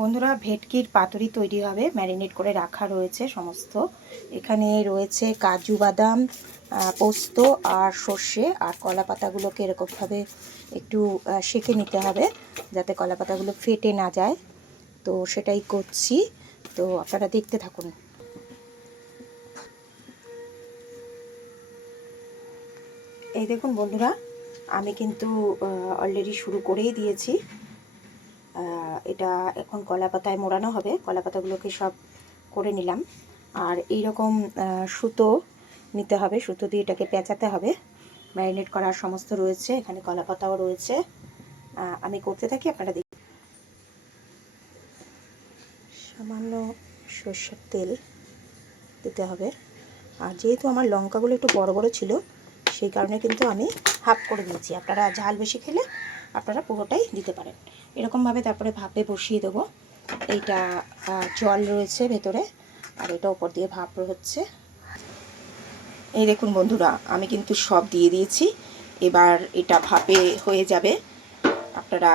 বন্ধুরা, ভেটকির পাতুরি তৈরি হবে। ম্যারিনেট করে রাখা রয়েছে সমস্ত। এখানে রয়েছে কাজু বাদাম, পোস্ত আর সর্ষে, আর কলা পাতাগুলোকে এরকমভাবে একটু সেঁকে নিতে হবে যাতে কলা পাতাগুলো ফেটে না যায়। তো সেটাই করছি, তো আপনারা দেখতে থাকুন। এই দেখুন বন্ধুরা, আমি কিন্তু অলরেডি শুরু করেই দিয়েছি। এটা এখন কলা পাতায় মোড়ানো হবে। কলা পাতাগুলোকে সব করে নিলাম। আর এই রকম সুতো নিতে হবে, সুতো দিয়ে এটাকে পেঁচাতে হবে। ম্যারিনেট করার সমস্ত রয়েছে, এখানে কলা পাতাও রয়েছে। আমি করতে থাকি, আপনারা দেখুন। সামান্য সরষের তেল দিতে হবে। আর যেহেতু আমার লঙ্কাগুলো একটু বড় বড় ছিল, সেই কারণে কিন্তু আমি হাফ করে দিয়েছি। আপনারা ঝাল বেশি খেলে আপনারা পুরোটাই দিতে পারেন। এরকমভাবে তারপরে ভাপে বসিয়ে দেবো। এইটা জল রয়েছে ভেতরে, আর এটা উপর দিয়ে ভাপ হচ্ছে। এই দেখুন বন্ধুরা, আমি কিন্তু সব দিয়ে দিয়েছি। এবার এটা ভাপে হয়ে যাবে। আপনারা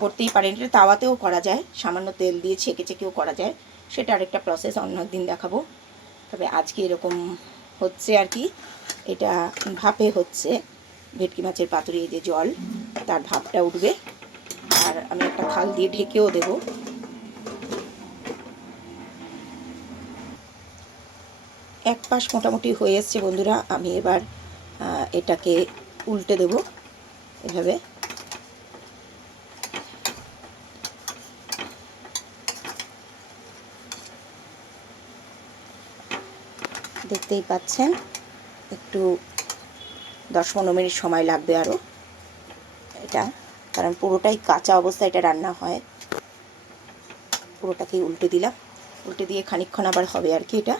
করতেই পারেন, এটা তাওয়াতেও করা যায়, সামান্য তেল দিয়ে ছেঁকে ছেঁকেও করা যায়। সেটা আরেকটা প্রসেস, অন্য একদিন দেখাবো। তবে আজকে এরকম হচ্ছে আর কি। এটা ভাপে হচ্ছে। ভেটকি মাছের পাতুরি, যে জল, তার ভাপটা উঠবে। আর আমি একটা থাল দিয়ে ঢেকেও দেব। এক পাশ মোটামুটি হয়ে এসছে বন্ধুরা। আমি এবার এটাকে উল্টে দেব এভাবে। দেখতেই পাচ্ছেন, একটু 10-15 মিনিট সময় লাগবে আরও এটা, কারণ পুরোটাই কাঁচা অবস্থায় এটা রান্না হয়। পুরোটাকেই উল্টে দিলাম, উল্টে দিয়ে খানিকক্ষণ আবার হবে আর কি এটা।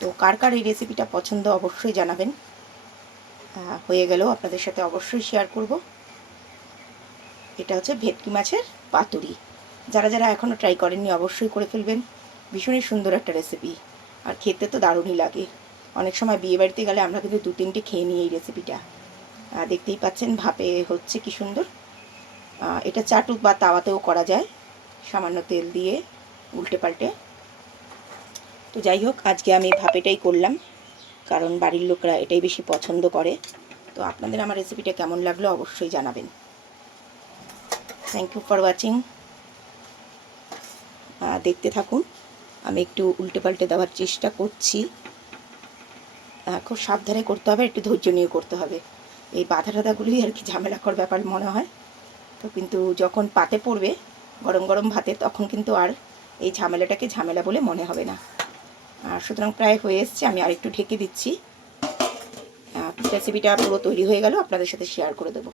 তো কার কার এই রেসিপিটা পছন্দ অবশ্যই জানাবেন। হয়ে গেলেও আপনাদের সাথে অবশ্যই শেয়ার করব। এটা হচ্ছে ভেটকি মাছের পাতুরি। যারা যারা এখনও ট্রাই করেননি অবশ্যই করে ফেলবেন। ভীষণই সুন্দর একটা রেসিপি, আর খেতে তো দারুণই লাগে। অনেক সময় বিয়ে বাড়িতে গেলে আমরা কিন্তু 2-3টে খেয়ে নিই এই রেসিপিটা। দেখতেই পাচ্ছেন ভাপে হচ্ছে কি সুন্দর। এটা চাটু বা তাওয়াতেও করা যায়, সামান্য তেল দিয়ে উল্টে পাল্টে। তো যাই হোক, আজকে আমি ভাপেটাই করলাম, কারণ বাড়ির লোকরা এটাই বেশি পছন্দ করে। তো আপনাদের আমার রেসিপিটা কেমন লাগলো অবশ্যই জানাবেন। Thank you for watching. দেখতে থাকুন। আমি একটু উল্টে পাল্টে দেওয়ার চেষ্টা করছি। খুব সাবধানে করতে হবে, একটু ধৈর্য নিয়ে করতে হবে। এই বাধা টাধাগুলোই আর কি ঝামেলাকর ব্যাপার মনে হয়। তো কিন্তু যখন পাতে পড়বে গরম গরম ভাতে, তখন কিন্তু আর এই ঝামেলাটাকে ঝামেলা বলে মনে হবে না। আর সুতরাং প্রায় হয়ে এসছে, আমি আর একটু ঢেকে দিচ্ছি। রেসিপিটা পুরো তৈরি হয়ে গেল, আপনাদের সাথে শেয়ার করে দেবো।